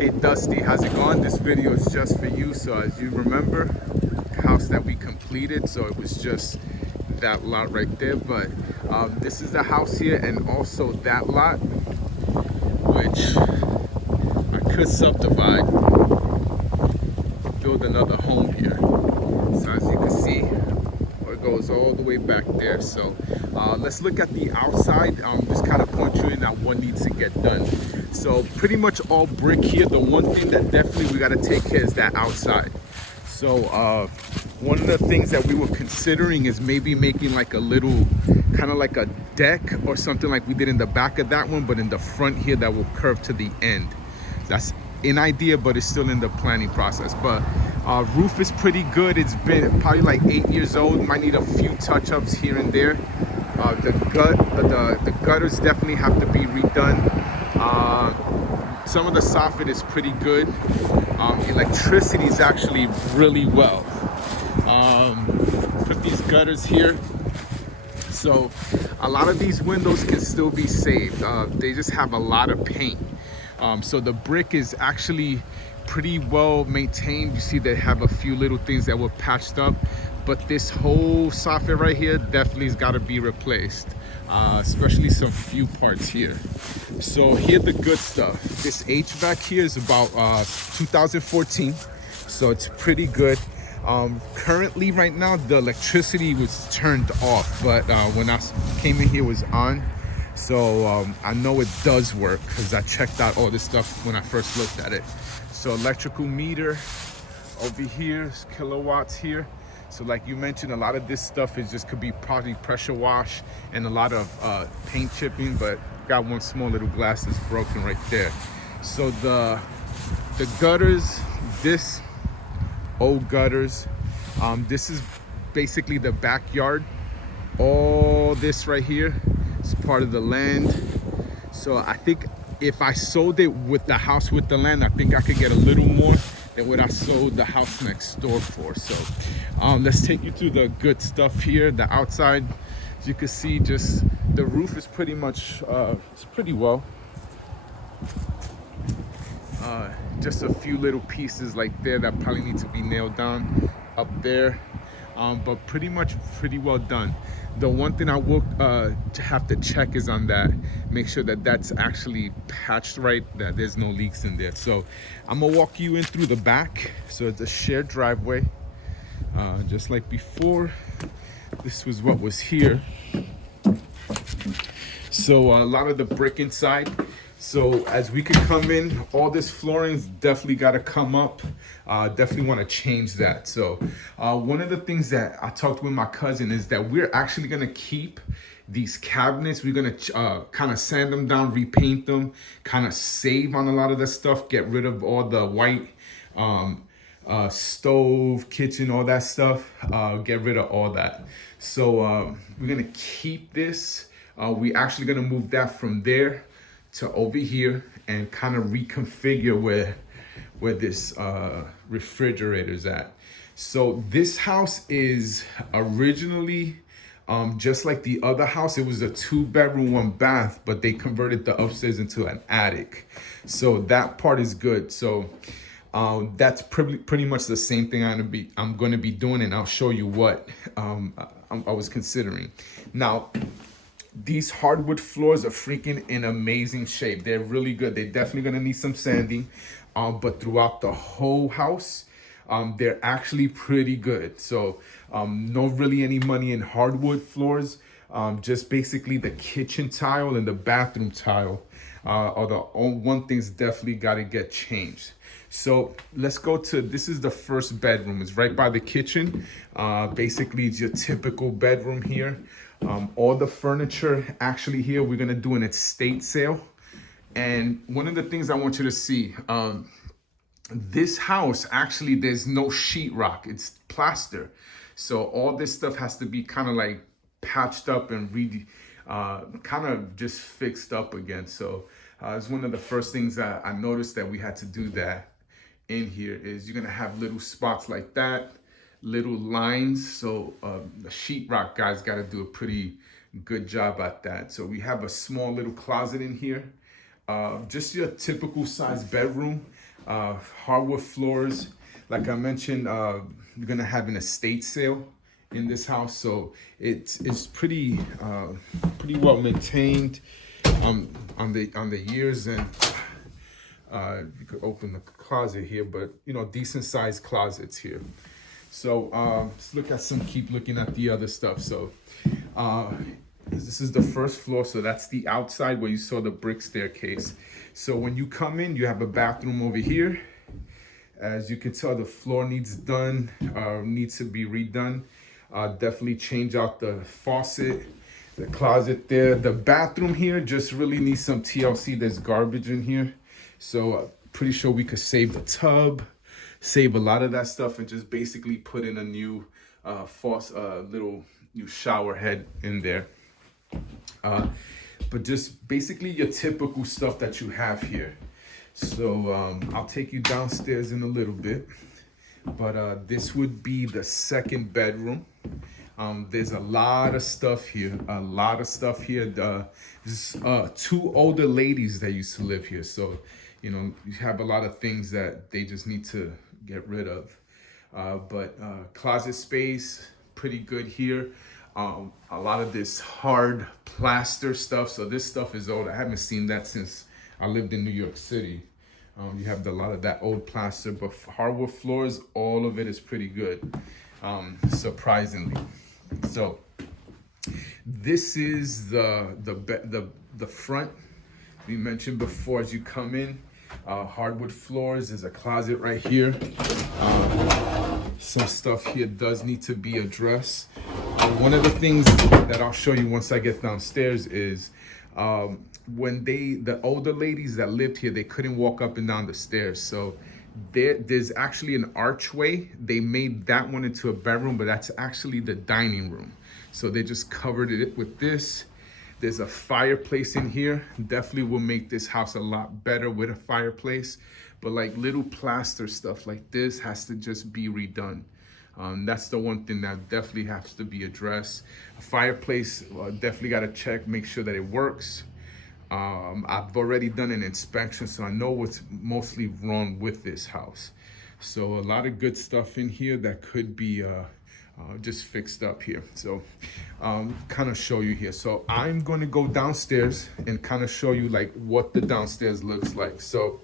Hey Dusty, how's it going? This video is just for you. So as you remember, house that we completed, so it was just that lot right there. But this is the house here, and also that lot, which I could subdivide, build another home here. So as you can see, it goes all the way back there. So let's look at the outside. Just kind of point you in at what needs to get done. So pretty much all brick here. The one thing that definitely we got to take care is that outside. So one of the things that we were considering is maybe making like a little kind of like a deck or something like we did in the back of that one, but in the front here that will curve to the end. That's an idea, but it's still in the planning process. But roof is pretty good. It's been probably like 8 years old. Might need a few touch-ups here and there. The gutters definitely have to be redone. Some of the soffit is pretty good. Electricity is actually really well. Put these gutters here. So a lot of these windows can still be saved. They just have a lot of paint. So the brick is actually pretty well maintained. You see they have a few little things that were patched up, but this whole soffit right here definitely has got to be replaced, especially some few parts here. So here's the good stuff. This HVAC here is about 2014, so it's pretty good. Currently right now the electricity was turned off, but when I came in here it was on. So I know it does work because I checked out all this stuff when I first looked at it. So electrical meter over here, kilowatts here. So like you mentioned, a lot of this stuff is just could be probably pressure wash and a lot of paint chipping, but got one small little glass that's broken right there. So the gutters, this old gutters, this is basically the backyard. All this right here is part of the land. So I think if I sold it with the house with the land, I think I could get a little more than what I sold the house next door for. So let's take you through the good stuff here. The outside, as you can see, just the roof is pretty much it's pretty well. Just a few little pieces like there that probably need to be nailed down up there, but pretty much pretty well done. The one thing I will have to check is on that, make sure that that's actually patched right, that there's no leaks in there. So I'm gonna walk you in through the back. So it's a shared driveway, just like before. This was what was here. So a lot of the brick inside. So as we could come in, all this flooring's definitely got to come up. Definitely want to change that. So one of the things that I talked with my cousin is that we're actually going to keep these cabinets. We're going to kind of sand them down, repaint them, kind of save on a lot of the stuff, get rid of all the white stove, kitchen, all that stuff, get rid of all that. So we're going to keep this. We're actually going to move that from there to over here and kind of reconfigure where this refrigerator's at. So this house is originally just like the other house. It was a 2-bedroom 1-bath, but they converted the upstairs into an attic. So that part is good. So that's pretty much the same thing I'm gonna be doing, and I'll show you what I was considering. Now, these hardwood floors are freaking in amazing shape. They're really good. They're definitely gonna need some sanding, but throughout the whole house, they're actually pretty good. So no really any money in hardwood floors. Just basically the kitchen tile and the bathroom tile are the one thing's definitely got to get changed. So let's go to, this is the first bedroom. It's right by the kitchen. Basically it's your typical bedroom here. All the furniture actually here, we're gonna do an estate sale. And one of the things I want you to see, this house, actually there's no sheetrock, it's plaster. So all this stuff has to be kind of like patched up and kind of just fixed up again. So it's one of the first things that I noticed that we had to do that in here is you're gonna have little spots like that, little lines. So the sheetrock guys got to do a pretty good job at that. So we have a small little closet in here, just your typical size bedroom. hardwood floors. Like I mentioned, you're gonna have an estate sale in this house, so it's pretty pretty well maintained on the years. And you could open the closet here, but you know, decent sized closets here. So let's look at keep looking at the other stuff. So this is the first floor, so that's the outside where you saw the brick staircase. So when you come in, you have a bathroom over here. As you can tell, the floor needs to be redone. Definitely change out the faucet, the closet there. The bathroom here just really needs some TLC. There's garbage in here. So pretty sure we could save the tub, save a lot of that stuff, and just basically put in a new little new shower head in there. But just basically your typical stuff that you have here. So I'll take you downstairs in a little bit, but this would be the second bedroom. There's a lot of stuff here, There's two older ladies that used to live here, so you know, you have a lot of things that they just need to get rid of. But closet space, pretty good here. A lot of this hard plaster stuff. So this stuff is old. I haven't seen that since I lived in New York City. You have a lot of that old plaster, but hardwood floors, all of it is pretty good, surprisingly. So this is the front. We mentioned before, as you come in, hardwood floors. There's a closet right here. Some stuff here does need to be addressed. One of the things that I'll show you once I get downstairs is when the older ladies that lived here, they couldn't walk up and down the stairs. So there's actually an archway. They made that one into a bedroom, but that's actually the dining room. So they just covered it with this. There's a fireplace in here. Definitely will make this house a lot better with a fireplace. But like little plaster stuff like this has to just be redone. That's the one thing that definitely has to be addressed. A fireplace, definitely got to check, make sure that it works. I've already done an inspection, so I know what's mostly wrong with this house. So a lot of good stuff in here that could be just fixed up here. So kind of show you here. So I'm going to go downstairs and kind of show you like what the downstairs looks like. So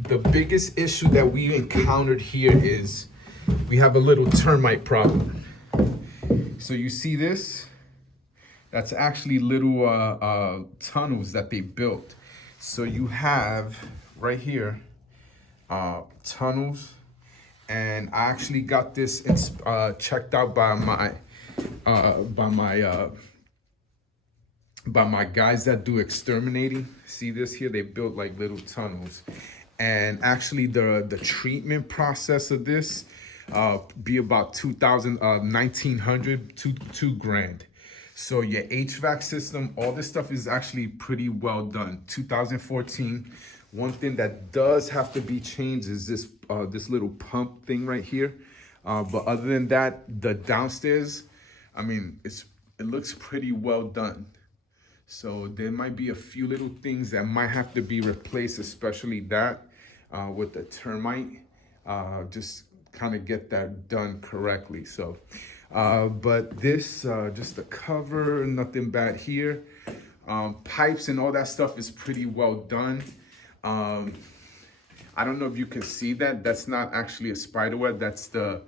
the biggest issue that we encountered here is we have a little termite problem. So you see this? That's actually little tunnels that they built. So you have right here tunnels, and I actually got this checked out by my guys that do exterminating. See this here? They built like little tunnels, and actually the treatment process of this be about $1,900 to $2,000. So your HVAC system, all this stuff is actually pretty well done. 2014. One thing that does have to be changed is this little pump thing right here. But other than that, the downstairs, I mean, it looks pretty well done. So there might be a few little things that might have to be replaced, especially that with the termite. Just kind of get that done correctly. So, but this, just the cover, nothing bad here. Pipes and all that stuff is pretty well done. I don't know if you can see that. That's not actually a spider web. That's the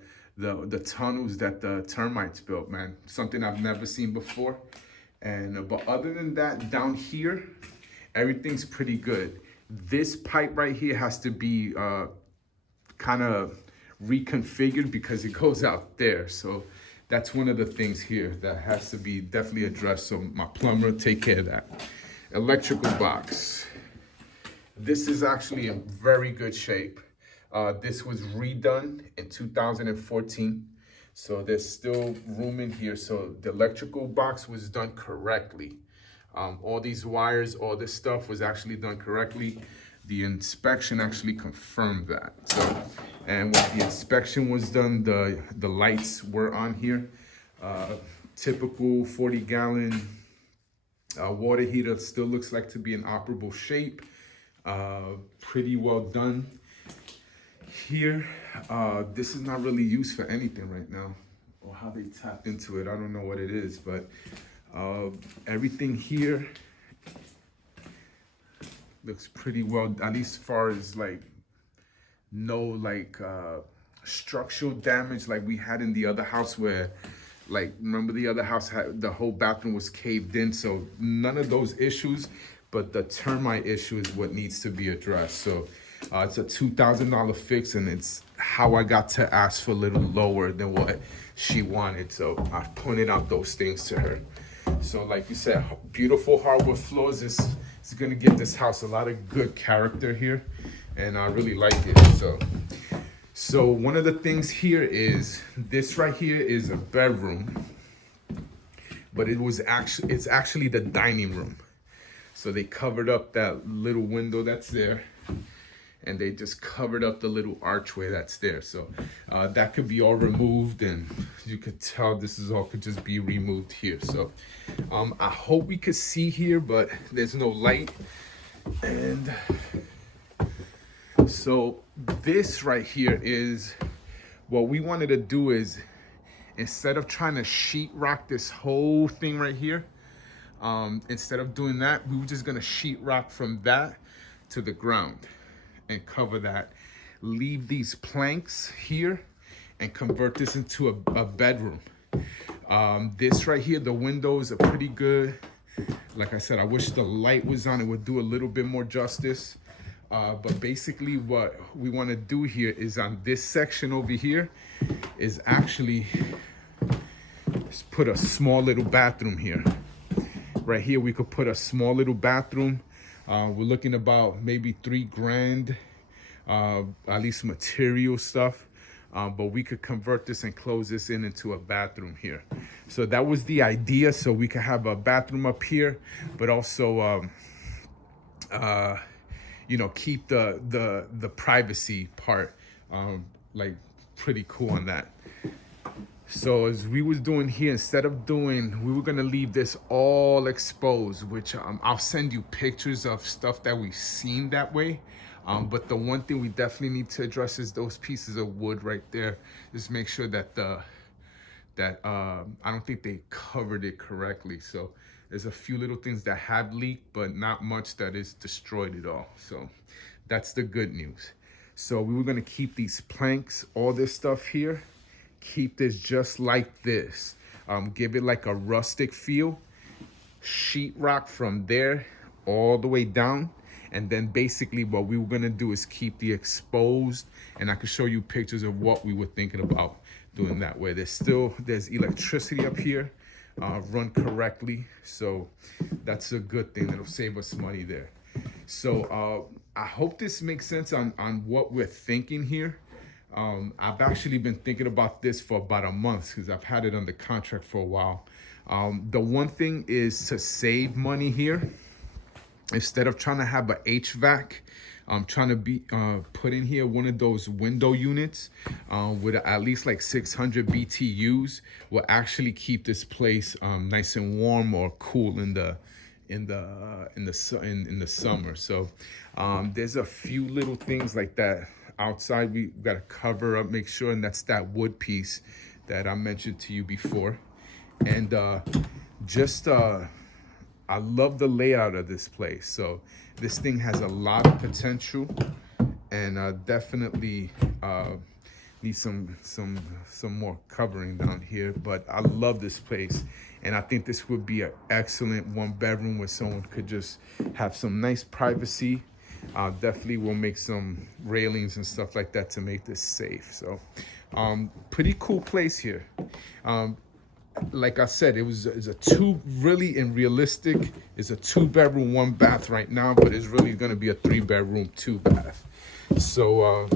tunnels that the termites built, man. Something I've never seen before. And but other than that, down here, everything's pretty good. This pipe right here has to be kind of reconfigured because it goes out there. So that's one of the things here that has to be definitely addressed. So my plumber take care of that. Electrical box. This is actually in very good shape. This was redone in 2014. So there's still room in here. So the electrical box was done correctly. All these wires, all this stuff was actually done correctly. The inspection actually confirmed that. So, and when the inspection was done, the lights were on here. Typical 40-gallon water heater still looks like to be in operable shape. Pretty well done here. This is not really used for anything right now, or how they tapped into it. I don't know what it is, but everything here looks pretty well, at least as far as like no like structural damage like we had in the other house, where like, remember the other house had the whole bathroom was caved in, so none of those issues, but the termite issue is what needs to be addressed. So it's a $2,000 fix, and it's how I got to ask for a little lower than what she wanted. So I pointed out those things to her. So like you said, beautiful hardwood floors is gonna give this house a lot of good character here, and I really like it. So one of the things here is this right here is a bedroom, but it's actually the dining room. So they covered up that little window that's there, and they just covered up the little archway that's there. So that could be all removed, and you could tell this is all could just be removed here. So I hope we could see here, but there's no light. And so this right here is what we wanted to do. Is instead of trying to sheetrock this whole thing right here, instead of doing that, we were just gonna sheetrock from that to the ground and cover that, leave these planks here, and convert this into a bedroom. This right here, the windows are pretty good. Like I said, I wish the light was on, it would do a little bit more justice. But basically what we want to do here is on this section over here is actually put a small little bathroom here. Right here we could put a small little bathroom. We're looking about maybe $3,000, at least material stuff. But we could convert this and close this into a bathroom here. So that was the idea. So we could have a bathroom up here, but also, you know, keep the privacy part, like pretty cool on that. So as we was doing here, we were gonna leave this all exposed, which I'll send you pictures of stuff that we've seen that way. But the one thing we definitely need to address is those pieces of wood right there. Just make sure that I don't think they covered it correctly. So there's a few little things that have leaked, but not much that is destroyed it all. So that's the good news. So we were gonna keep these planks, all this stuff here, keep this just like this. Give it like a rustic feel. Sheetrock from there all the way down. And then basically what we were gonna do is keep the exposed, and I could show you pictures of what we were thinking about doing that way. There's electricity up here, run correctly. So that's a good thing. It'll save us money there. So I hope this makes sense on what we're thinking here. I've actually been thinking about this for about a month because I've had it under contract for a while. The one thing is to save money here. Instead of trying to have a HVAC, I'm trying to put in here one of those window units with at least like 600 BTUs. Will actually keep this place nice and warm or cool in the summer. So there's a few little things like that outside. We got to cover up, make sure, and that's that wood piece that I mentioned to you before. And I love the layout of this place. So this thing has a lot of potential, and definitely needs some more covering down here. But I love this place, and I think this would be an excellent one bedroom where someone could just have some nice privacy. Definitely will make some railings and stuff like that to make this safe. So pretty cool place here. Like I said, it's a really and realistic. It's a 2-bedroom, 1-bath right now, but it's really gonna be a 3-bedroom, 2-bath. So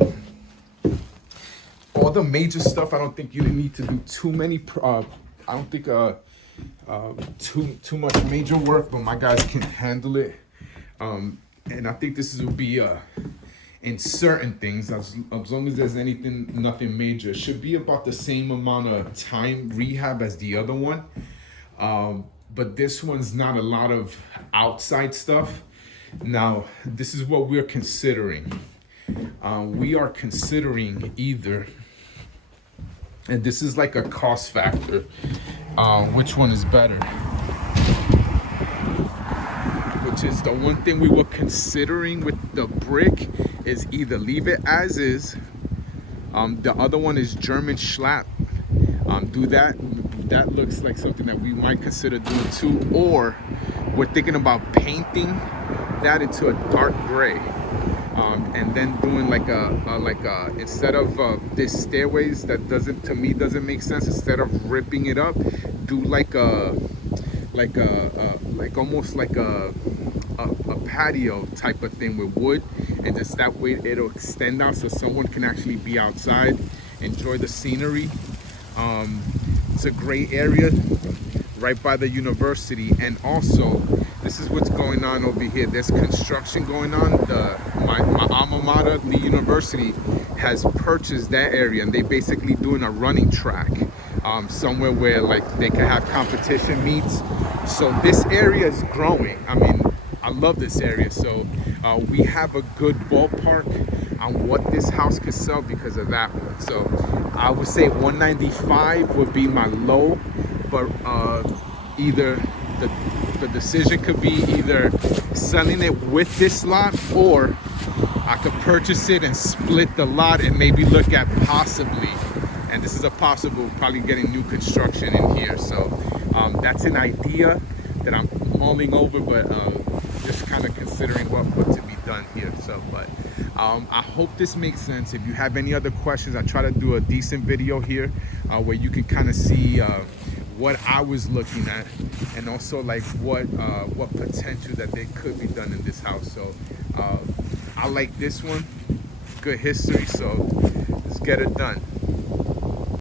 all the major stuff, I don't think you need to do too many. I don't think too much major work, but my guys can handle it. And I think this will be in certain things, as long as there's nothing major, it should be about the same amount of time rehab as the other one. But this one's not a lot of outside stuff. Now, this is what we're considering. We are considering either, and this is like a cost factor, which one is better? Which is the one thing we were considering with the brick is either leave it as is. The other one is German Schlapp. Do that. That looks like something that we might consider doing too. Or we're thinking about painting that into a dark gray, and then doing like a instead of this stairways that doesn't make sense. Instead of ripping it up, do like almost like a patio type of thing with wood, and just that way it'll extend out so someone can actually be outside, enjoy the scenery. It's a great area right by the university, and also this is what's going on over here. There's construction going on. My alma mater, the university, has purchased that area, and they basically doing a running track somewhere where like they can have competition meets. So this area is growing. I mean, I love this area. So we have a good ballpark on what this house could sell because of that one. So I would say 195 would be my low, but either the decision could be either selling it with this lot, or I could purchase it and split the lot and maybe look at possibly, and this is a possible, probably getting new construction in here. So that's an idea that I'm mulling over, but just kind of considering what to be done here. So, but I hope this makes sense. If you have any other questions, I try to do a decent video here where you can kind of see what I was looking at, and also like what potential that they could be done in this house. So I like this one, good history, so let's get it done.